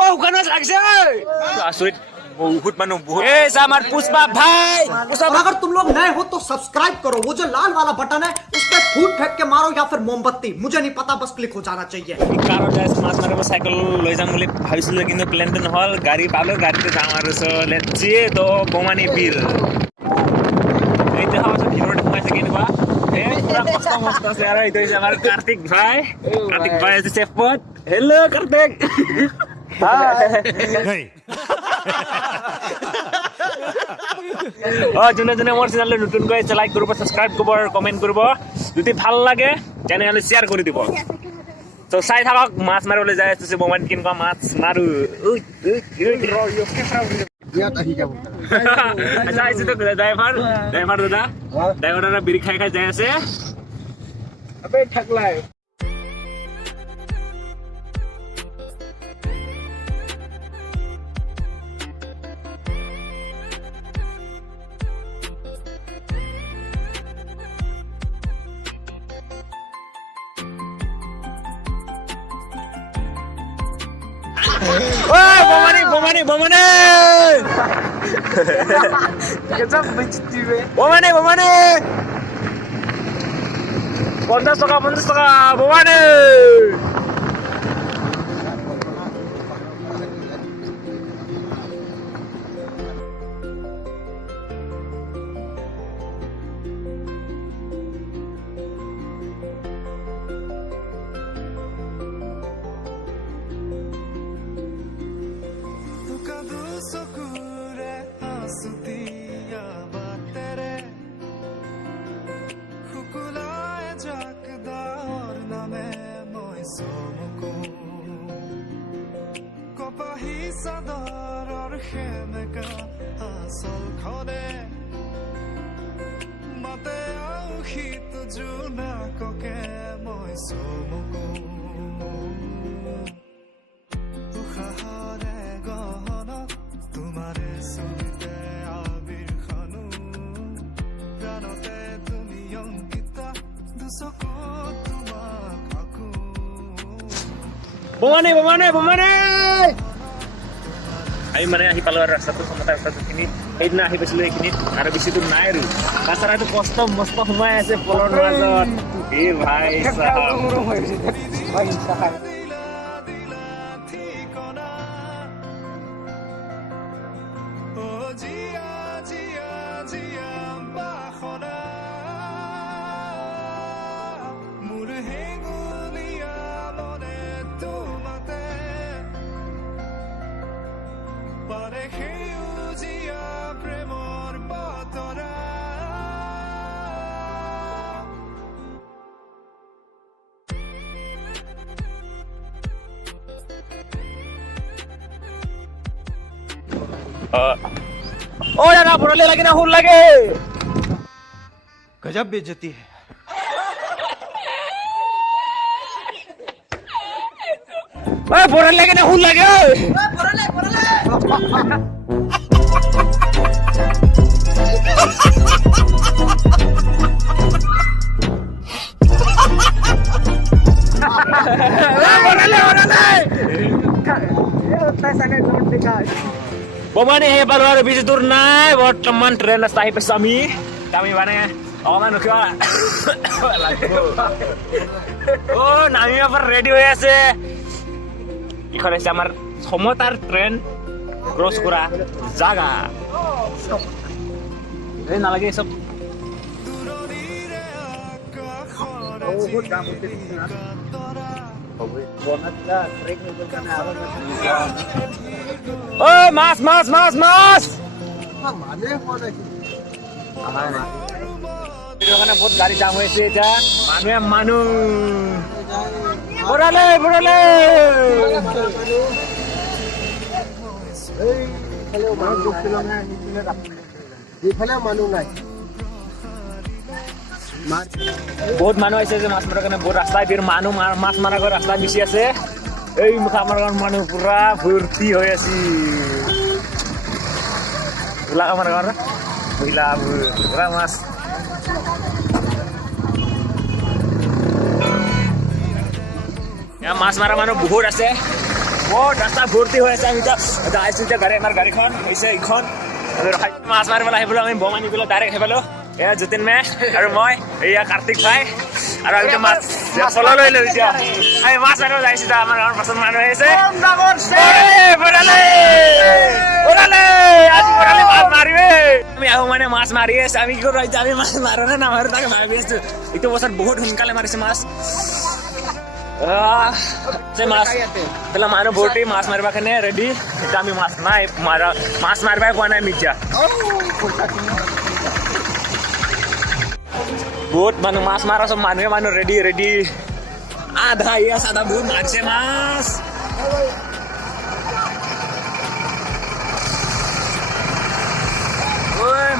Oh, ganas লাগছে আচৰিত बहुत मानो बहुत ए सामर पुष्पा भाई पुष्पा अगर तुम लोग नए हो तो सब्सक्राइब करो वो जो लाल वाला बटन है उस पर फूट फेंक के मारो या फिर मोमबत्ती मुझे नहीं पता बस क्लिक हो जाना चाहिए कार जाइस मास मारब साइकल লৈ যাম বুলি ভাবিছিলো কিন্তু প্ল্যান নহল গাড়ী পালো গাড়ীতে যাম আৰু সো লেটস সি তো বমানি বিল এই যে হাওয়া ভিতৰতে সোমাইছে কেনেকুৱা এ পুৰা কষ্ট মস্ত আছে আৰু এইটো আমাৰ কাৰ্তিক ভাই আছে চেফত হেল্ল কাৰ্তিক হাই যোনে যোনে মোৰ চেনেলটো নতুনকৈ আছে লাইক কৰিব সাবস্ক্ৰাইব কৰিব আৰু কমেন্ট কৰিব যদি ভাল লাগে তেনেহলে শেয়াৰ কৰি দিব তো চাই থাকক মাছ মাৰিবলৈ যাই আছো বমান কিনকা মাছ মাৰো আচ্ছা আইছো তো ড্ৰাইভাৰ দাদা বিৰি খাই খাই যাই আছে আবে ঠকলাই Bomani Kecap benciti be Bomani 50 taka Bomani sadar khemeka asal khone mate au hit juna koke moi somuko ukhahare gohona tumare sunte abir khanu pranote tumi yonkita dusoko tumak aku Bomani Ayo mana ahi palu rastaটো সমতা খিনি এইদিনা আহি পাইছিলো এইখিনিত আৰু বেছি দূৰ নাই আৰু কাছাৰাটো কষ্ট মস্ত সোমাই আছে পলৰ মাজত এ ভাই সাহেব ओ यार बोरले लगे ना हुल लगे गजब बेइज्जती है ओए बोरले लगे ना हुल लगे Borle Bomani he baru ada bisi tur naik teman tren ahi pesami kami mana অকমান ৰখিবা ও নামি আবার রেডি হয়ে আছে এখন আছে আমার সমতার ট্রেন ক্রস করা জায়গা এই নালাগে সব ও মাছ মাছ মাছ মাছ এখানে বহুত গাড়ি জাম হয়েছে এটা মানুষ বড়ালে বহুত মানুহ আছে যে মাছ মারার কারণে বহুত রাস্তায় বের মানুষ মাছ মারার রাস্তায় বেশি আছে এই মুখা মারার মানুষ পুরা ভর্তি হয়ে আছি মহিলা পুরা মাছ মাছ মাৰা মানুহ বহুত আছে, বহুত ৰাস্তা ভৰ্তি হৈ আছে। আমি এতিয়া আহিছোঁ এতিয়া আমাৰ গাড়ীখন হৈছে এইখন মাছ মাৰিবলৈ আহিবলৈ আমি বমানি বিলত ডাইৰেক্ট আহি পালোঁ। এয়া যতীন মে আৰু মই, এয়া কাৰ্তিক ভাই আৰু আমি মাছ পল লৈ লৈ এতিয়া আমি মাছ মাৰিব যাইছোঁ। আমাৰ গাঁৱৰ পাছত মানুহ আহিছে, আমি আহো মানে মাছ মাৰি আছো। আমি কি কৰো এতিয়া, আমি মাছ মাৰো নে নামাৰো তাকে ভাবি আছো। এইটো বছৰত বহুত সোনকালে মাৰিছে মাছ। মানুহ ভৰ্তি মাছ মাৰিব কাৰণে ৰেডি। এতিয়া আমি মাছ নাই মাছ মাৰিবাই পোৱা নাই আমি এতিয়া। বহুত মানুহ মাছ মাৰা, চব মানুহ ৰেডি ৰেডি। আধা আধা বহুত মাৰিছে মাছ।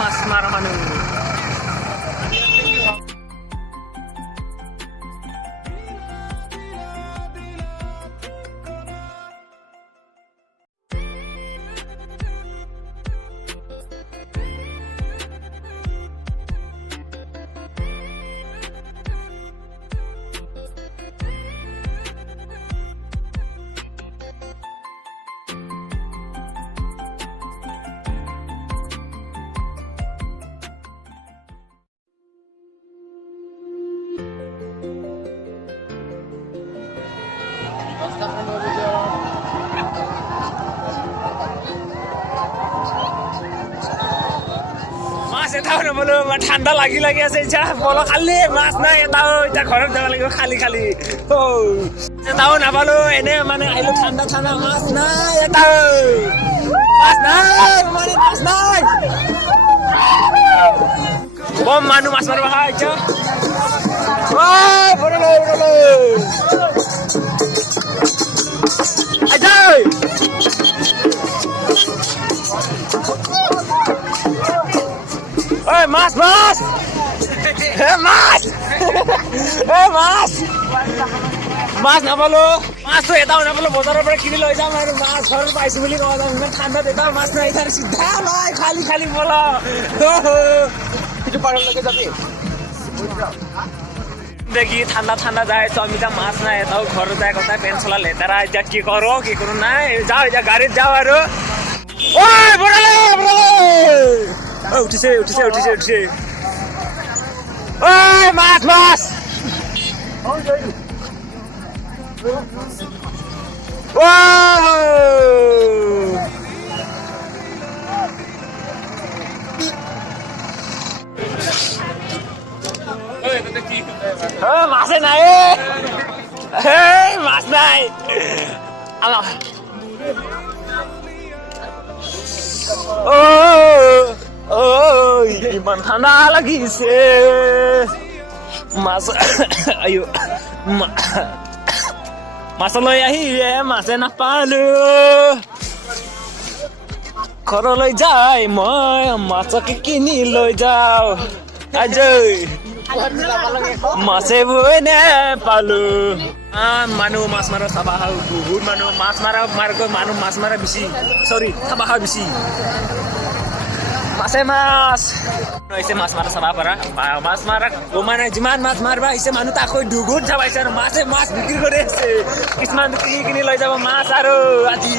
মাছ মাৰা মানুহ মাছ এটাও নবলো, ঠাণ্ডা লাগি লাগি আছে। এতিয়া পল খালি মাছ নাই এটাও। এতিয়া ঘৰত যাব লাগিব খালি খালি। এটাও নাপালো, এনে মানে আহিলো ঠাণ্ডা ঠাণ্ডা। মাছ নাই এটাও, মাছ নাই মানে মাছ নাই। কম মানুহ মাছ মাৰিব আহা এতিয়া। মাছ মাছ মাছ মাছ মাছ নাপালো, মাছটো এটাও নাপালো। বজাৰৰ পৰা কিনি লৈ যাম আৰু মাছ ঘৰত পাইছো বুলি ক'ব যাম। ইমান ঠাণ্ডাত এটাও মাছ নাই, চিধা নাই খালি খালি বল। সেইটো পাৰলৈকে যাবি দেখি ঠাণ্ডা ঠাণ্ডা যাই আছো আমি। এতিয়া মাছ নাই এটাও, ঘৰত যায় কথা পেন চলা লেতেৰা। এতিয়া কি কৰো নাই, যাওঁ এতিয়া গাড়ীত যাওঁ আৰু। উঠিছে উঠিছে উঠিছে উঠিছে। মাছ মাছ মাছে নাই, মাছ নাই। ইমান ঠাণ্ডা লাগিছে। মাছ মাছলৈ আহিলে মাছে নাপালো। ঘৰলৈ যাই মই মাছকে কিনি লৈ যাওঁ। আজি মাছে বৈ নেপালো। মানুহ মাছ মাৰা চাবা হাও, বহুত মানুহ মাছ মাৰা মানুহ মাছ মাৰা বেছি, চৰি চাবা হাও বেছি। মাছে মাছ হৈছে, মাছ মাৰা চাবা পাৰা। মাছ মাৰা মানে যিমান মাছ মাৰিবা আহিছে মানুহ তাকৈ দুগুণ চাবাইছে আৰু মাছে মাছ বিক্ৰী কৰি আছে। কিছুমান কিনি কিনি লৈ যাব মাছ আৰু আজি।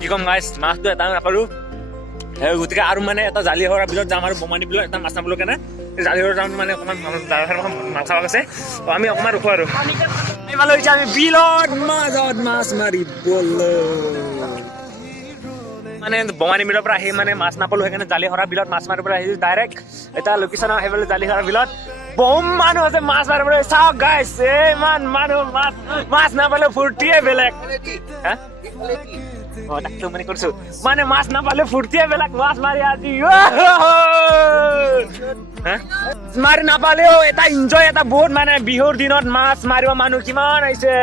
কি কম গাইছ, মাছটো এটা নাপালো। গতিকে আৰু মানে এটা জালিহৰা বিলত যাম আৰু বমানি বিলত এটা মাছ নাপালো কাৰণে জালিহৰা যাম। মানে অকণমান মাছ চাব আছে, আমি অকণমান ৰখো আৰু। আমি বিলত মাজত মাছ মাৰিবলৈ মানে বমানি বিলৰ পৰা আহি মানে মাছ নাপালো, সেইকাৰণে জালিহৰা বিলত মাছ মাৰিবলৈ আহিছো ডাইৰেক্ট। এটা লোকেশ্যন আহিবলৈ জালিহৰা বিলত বম মানুহ আছে মাছ মাৰিবলৈ। চাওক গাইছ, ইমান মানুহ মাছ নাপালে ফূৰ্তিয়ে বেলেগ। মানে মাছ নাপালে ফূৰ্তিয়ে বেলেগ। মাছ মাৰি আজি মাৰি নাপালেও এটা এনজয়, এটা বহুত মানে বিহুৰ দিনত মাছ মাৰিব মানুহ কিমান আহিছে।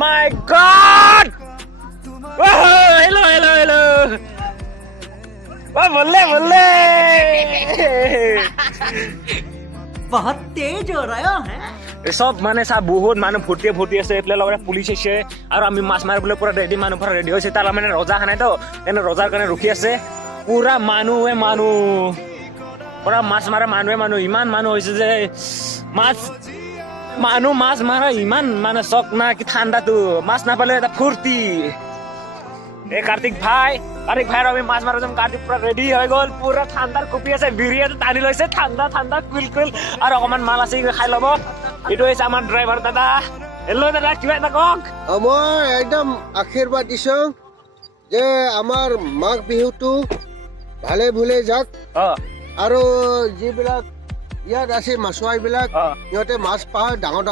মাই গড, হেল্ল হেল্ল হেল্ল, বললে बहुत तेज हो रहा है চব মানে চা বহুত মানুহ ভৰ্তি আছে এইফালে লগতে পুলিচ আহিছে আৰু আমি মাছ মাৰিবলৈ পুৰা ৰেডি মানুহ পুৰা ৰেডি হৈছে তাৰ মানে ৰজা খানাই তো এনে ৰজাৰ কাৰণে ৰখি আছে পুৰা মানুহ পুৰা মাছ মাৰা মানুহ ইমান মানুহ হৈছে যে মাছ মাৰা ইমান মানে চক না কি ঠাণ্ডাটো মাছ নাপালে এটা ফূৰ্তি এই কাৰ্তিক ভাই আৰু আমি মাছ মাৰো যাম কাৰ্তিক পুৰা ৰেডি হৈ গ'ল পুৰা ঠাণ্ডাৰ কপি আছে বিৰিয়ানী টানি লৈছে ঠাণ্ডা কুল আৰু অকমান মাল আছে খাই ল'ব এইটো হৈছে আমাৰ ড্ৰাইভাৰ দাদা হেল্ল' দাদা কিবা এটা কওক মই একদম আশীৰ্বাদ দিছো যে আমাৰ মাঘ বিহুটো ভালে ভুলে যাক আৰু যিবিলাক ইয়াত আছে মাছুৱাইবিলাক সিহঁতে মাছ পায় ডাঙৰ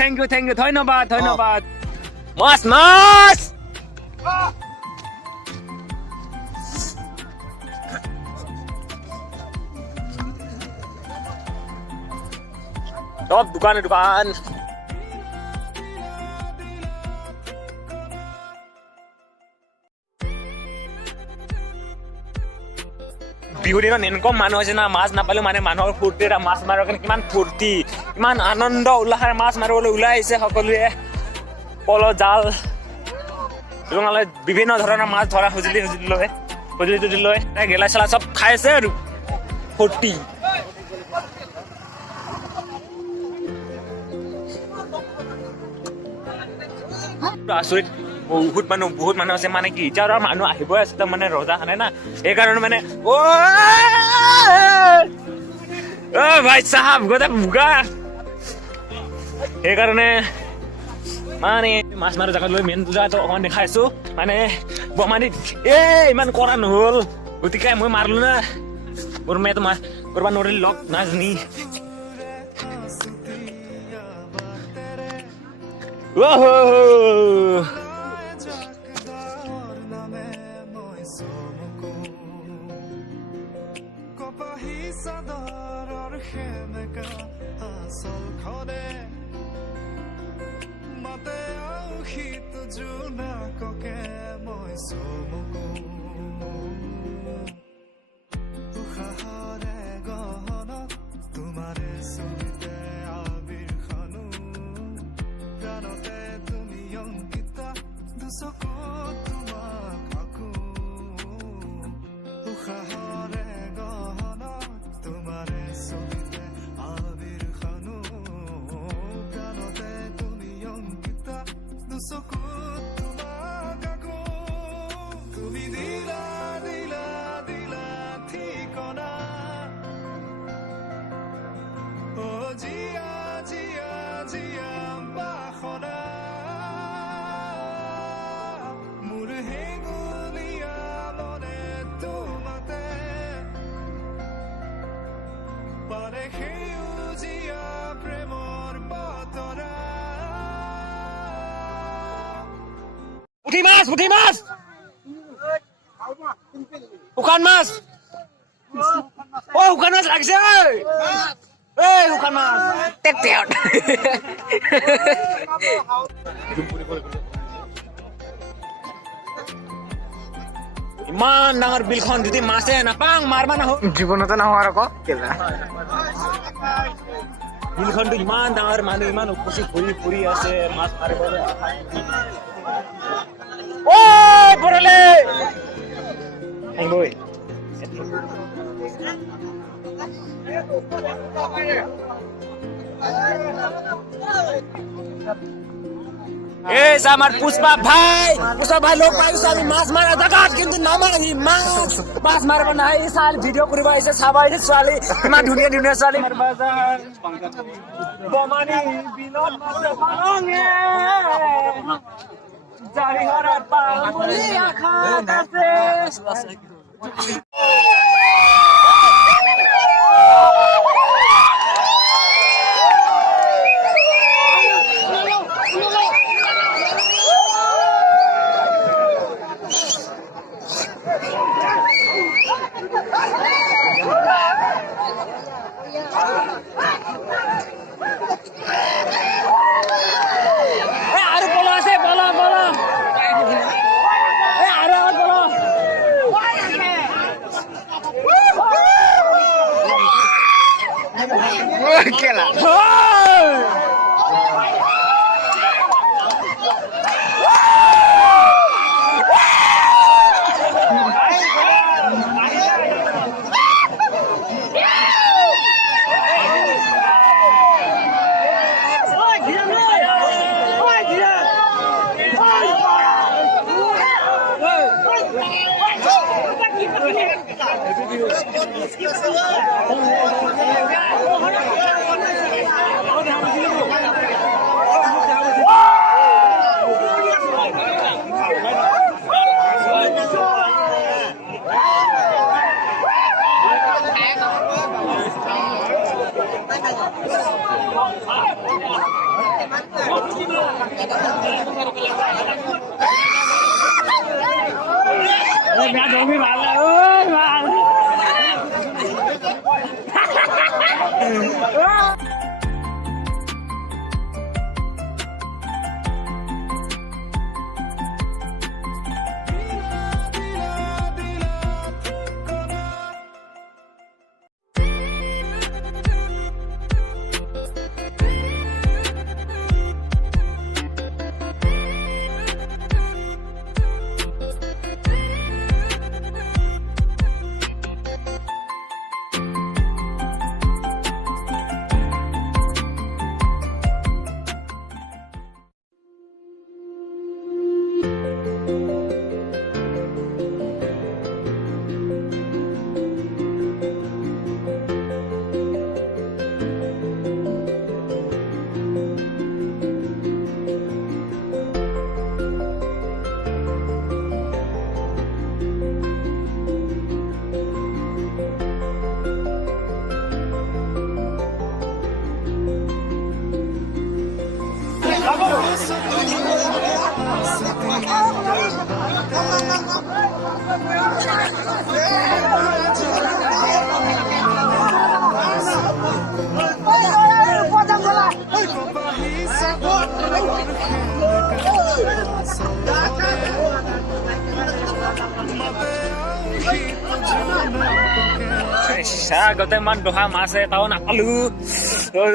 থেংক ইউ ধন্যবাদ মাছ সব দোকান বিহুৰ দিনত এনেকুৱা মানুহ হৈছে না মাছ নাপালেও মানে মানুহৰ ফূৰ্তি এটা মাছ মাৰিবৰ কাৰণে কিমান ফূৰ্তি কিমান আনন্দ উল্লাসেৰে মাছ মাৰিবলৈ ওলাই আহিছে সকলোৱে পল জাল বিভিন্ন ধৰণৰ মাছ ধৰা সঁজুলি লৈ গেলা চেলা চব খাই আছে আৰু ফূৰ্তি আচৰিত বহুত মানুহ আছে মানে কি এতিয়া আৰু মানুহ আহিবই আছে মানে ৰজা খানে না সেইকাৰণে মানে ভাই চাহাব গোটেই বোকা সেইকাৰণে মানে মাছ মাৰা জেগাত লৈ মেইন পূজাটো অকমান দেখাইছো মানে বমানিত ইমান কৰা নহল গতিকে মই মাৰলো না মই তোমাৰ কৰিব নোৱাৰিল লগ নাজনি পুঠি মাছ শুকান মাছ শুকান মাছ লাগিছে শুকান মাছ ইমান ডাঙৰ বিলখন যদি মাছে নাপাং মাৰবা নাহো জীৱনতে নাহোৱাৰ আকৌ বিলখনটো ইমান ডাঙৰ মানুহ ইমান উপচি ফুৰি আছে মাছ মাৰিবলৈ পৰলে আমাৰ পুষ্পা ভাই লোক পাইছে আমি মাছ মাৰা জাগাত কিন্তু নামাৰি মাছ মাৰিব নাই চাল ভিডিঅ' কৰিব আহিছে চাব আহিছে ছোৱালী ইমান ধুনীয়া ছোৱালী বমানি বিনত জাৰিহৰাত পামুলি আখাত আছে আগতে ইমান দহা মাছ তাও নাপালো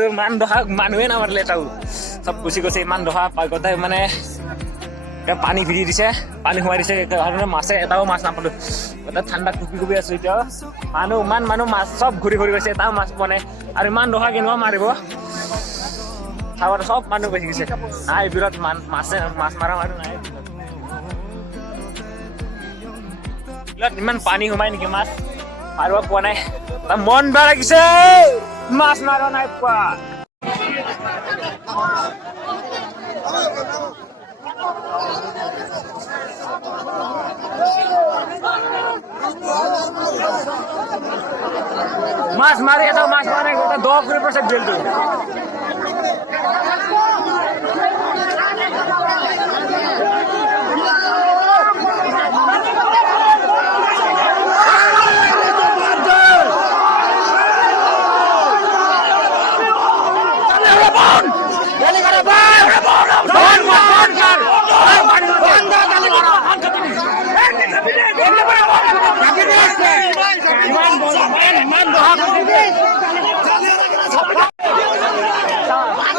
ইমান দহা মানুহে নামাৰিলে তাও চব গুচি গৈছে ইমান দহা আগতে মানে পানী ভিজি দিছে পানী সোমাই দিছে মাছে এটাও মাছ নাপালো গোটেই ঠাণ্ডা কুপি কুপি আছো এতিয়া মানুহ মাছ চব ঘূৰি ঘূৰি গৈছে এটাও মাছ পোৱা নাই আৰু ইমান দহা কেনেকুৱা মাৰিব চাবৰ চব মানুহ বেছি গৈছে নাই বিৰাট মাছ মাৰা মানুহ নাই ইমান পানী সোমাই নেকি মাছ মাৰিব পোৱা নাই মন বেয়া লাগিছে মাছ মাৰা নাই পোৱা মাছ মাৰি এটা মাছ পোৱা নাই গোটেই 10% বিলটো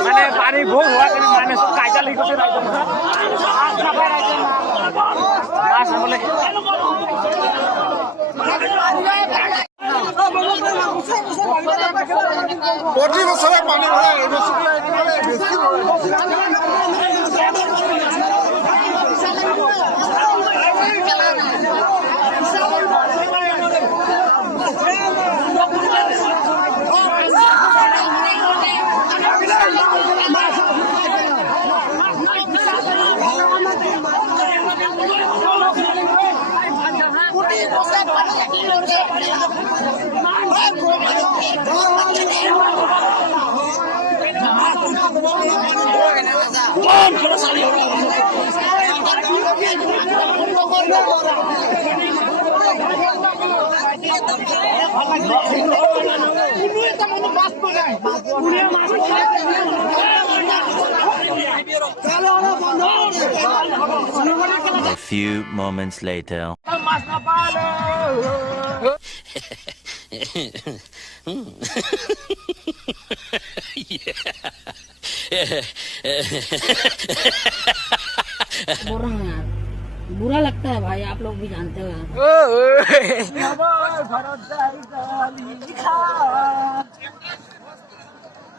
মানে পানী ভোগ হোৱা কাৰণে মানে চব কাইটা লাগি গৈছে মাছ নাপালে প্ৰতি বছৰে পানী ভৰাই A few moments later. बोल रहा हूँ यार, बुरा लगता है भाई, आप लोग भी जानते हो यार।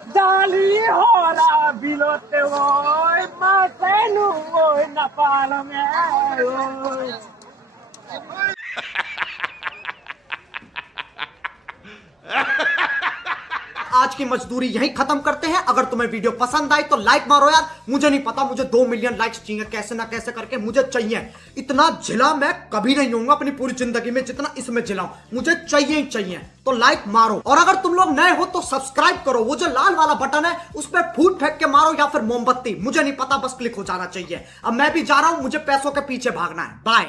डाली होला बिलोते ओय मासेनु ओय नेपाल में ओय। आज की मजदूरी यहीं खत्म करते हैं। अगर तुम्हें वीडियो पसंद आई तो लाइक मारो यार। मुझे नहीं पता, मुझे 2 मिलियन लाइक्स चाहिए, कैसे ना कैसे करके मुझे चाहिए। इतना झिला मैं कभी नहीं होऊंगा अपनी पूरी जिंदगी में जितना इसमें झिलाऊं, मुझे चाहिए ही चाहिए। तो लाइक मारो, और अगर तुम लोग नए हो तो सब्सक्राइब करो। वो जो लाल वाला बटन है उस पर फूट फेंक के मारो या फिर मोमबत्ती, मुझे नहीं पता, बस क्लिक हो जाना चाहिए। अब मैं भी जा रहा हूं, मुझे पैसों के पीछे भागना है। बाय।